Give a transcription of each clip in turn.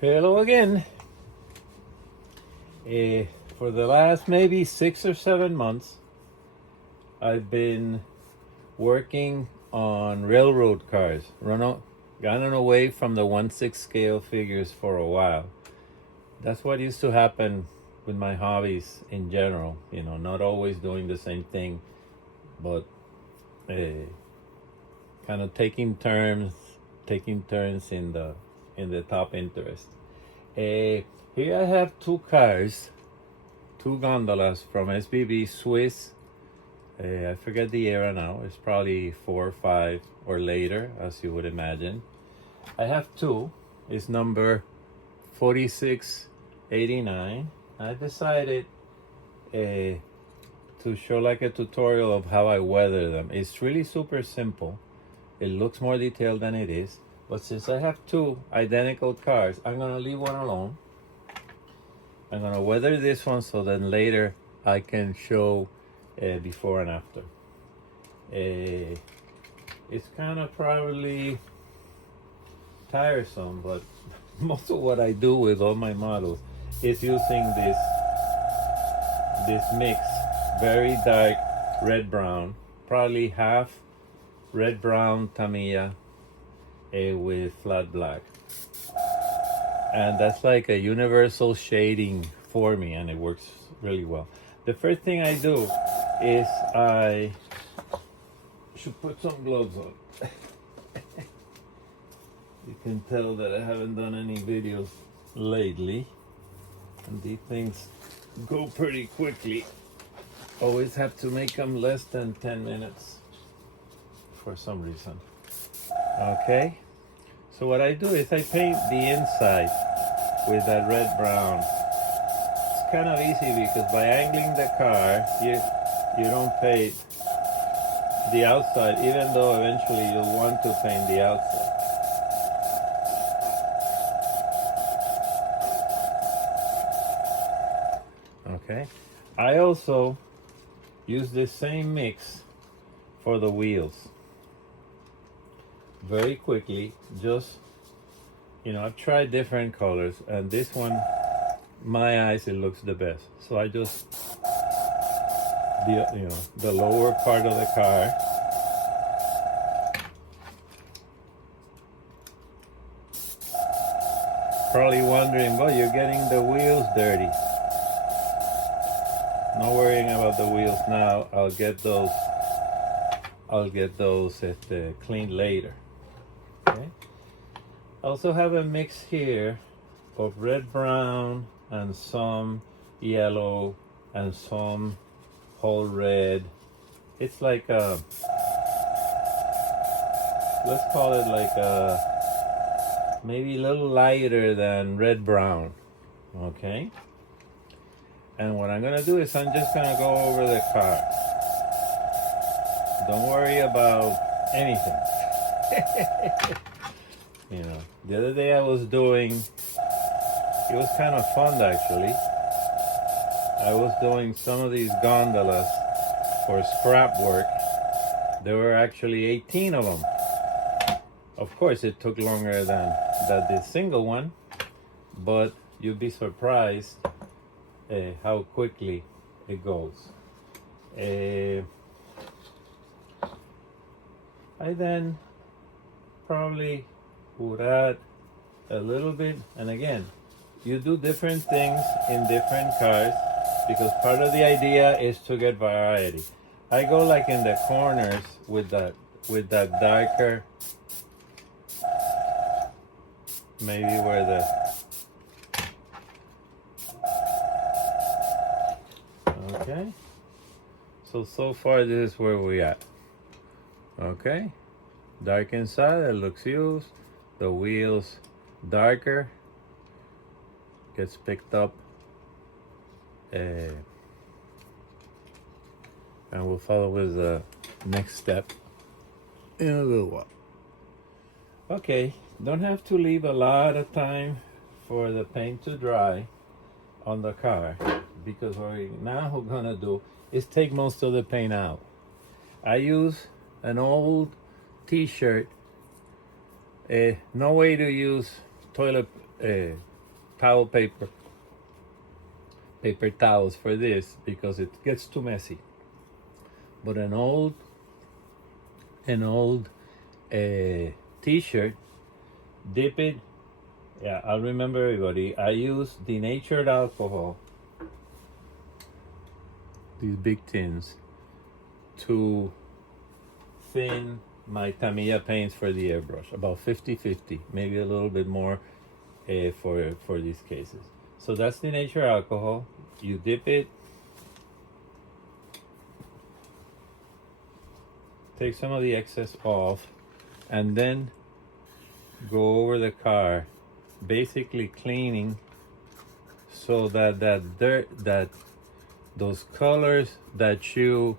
Hello again. For the last maybe 6 or 7 months, I've been working on railroad cars, gotten away from the 1/6 scale figures for a while. That's what used to happen with my hobbies in general, not always doing the same thing, but kind of taking turns in the top interest. Here I have two cars, two gondolas from SBB Swiss. I forget the era now. It's probably 4 or 5 or later, as you would imagine. I have two. It's number 4689. I decided to show like a tutorial of how I weather them. It's really super simple. It looks more detailed than it is. But since I have two identical cars, I'm going to leave one alone. I'm going to weather this one so then later I can show before and after. It's kind of probably tiresome, but most of what I do with all my models is using this mix, very dark red-brown, probably half red-brown Tamiya with flat black. And that's like a universal shading for me, and it works really well. The first thing I do is I should put some gloves on. You can tell that I haven't done any videos lately, and these things go pretty quickly. Always have to make them less than 10 minutes for some reason. Okay, so what I do is I paint the inside with that red brown. It's kind of easy because by angling the car, you don't paint the outside, even though eventually you'll want to paint the outside. Okay, I also use the same mix for the wheels. Very quickly, just, I've tried different colors, and this one, my eyes, it looks the best. So I just, the lower part of the car. Probably wondering, well, you're getting the wheels dirty. Not worrying about the wheels now. I'll get those cleaned later. Okay. I also have a mix here of red brown and some yellow and some whole red. It's like let's call it like maybe a little lighter than red brown. Okay. And what I'm gonna do is I'm just gonna go over the car. Don't worry about anything. The other day it was kind of fun actually. I was doing some of these gondolas for scrap work. There were actually 18 of them. Of course, it took longer than this single one, but you'd be surprised how quickly it goes. I then probably would add a little bit, and again, you do different things in different cars because part of the idea is to get variety. I go like in the corners with that darker, maybe where okay. So far this is where we at. Okay, dark inside, it looks used. The wheels darker, gets picked up, and we'll follow with the next step in a little while. Okay, don't have to leave a lot of time for the paint to dry on the car, because what we're now gonna do is take most of the paint out. I use an old t-shirt. No way to use toilet towel paper towels for this because it gets too messy. But an old t-shirt, dip it. Yeah, I'll remember everybody. I use denatured alcohol, these big tins, to thin my Tamiya paints for the airbrush, about 50-50, maybe a little bit more for these cases. So that's denatured alcohol. You dip it, take some of the excess off, and then go over the car, basically cleaning so that those colors that you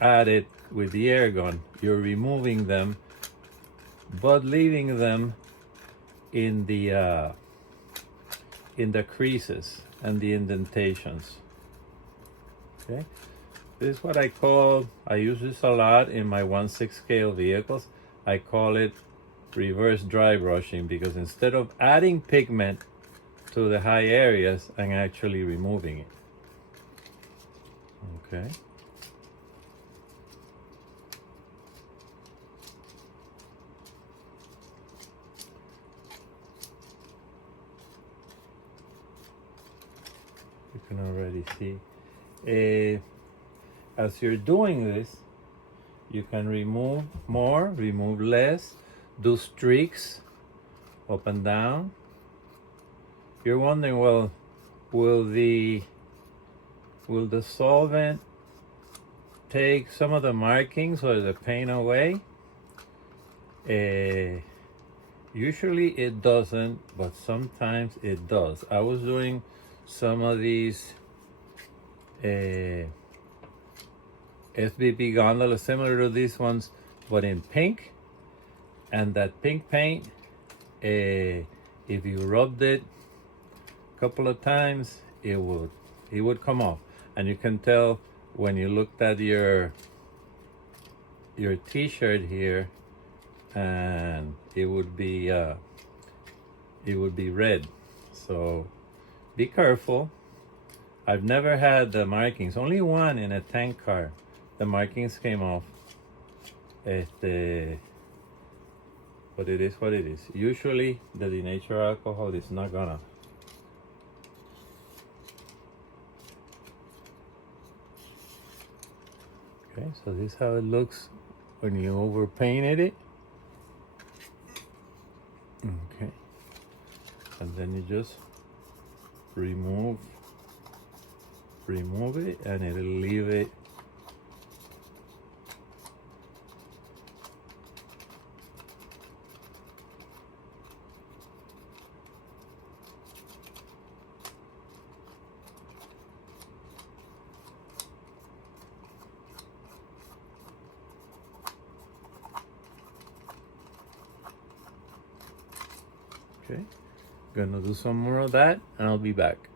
added with the air gun, you're removing them, but leaving them in the creases and the indentations. Okay, this is what I use this a lot in my 1/6 scale vehicles. I call it reverse dry brushing, because instead of adding pigment to the high areas, I'm actually removing it. Okay. You can already see. As you're doing this, you can remove more, remove less, do streaks up and down. You're wondering, well, will the solvent take some of the markings or the paint away? Usually it doesn't, but sometimes it does. I was doing some of these SBB Gondola, similar to these ones, but in pink. And that pink paint, if you rubbed it a couple of times, it would come off. And you can tell when you looked at your t-shirt here, and it would be red. So be careful. I've never had the markings, only one in a tank car. The markings came off. But it is what it is. Usually the denatured alcohol is not gonna. Okay, so this is how it looks when you overpainted it. Okay, and then you just remove it, and it'll leave it okay. Gonna do some more of that and I'll be back.